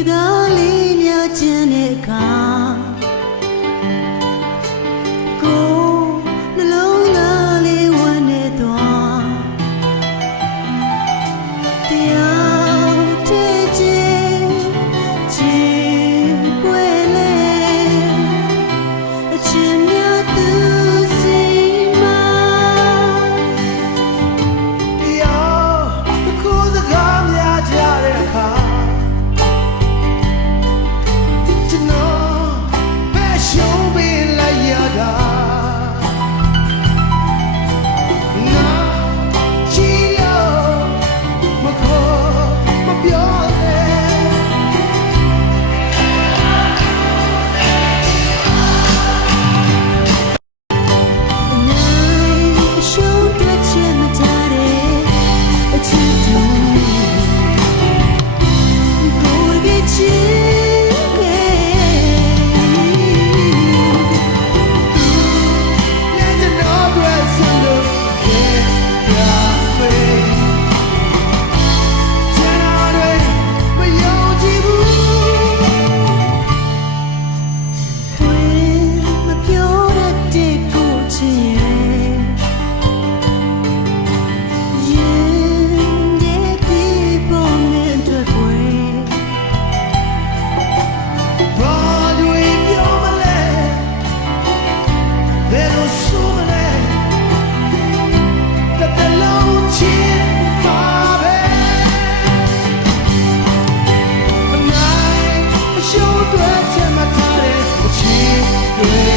စကားလေးများခြင်းတဲ့အခါ အတွက်ချက်မှထားတဲ့ချီးရဲ့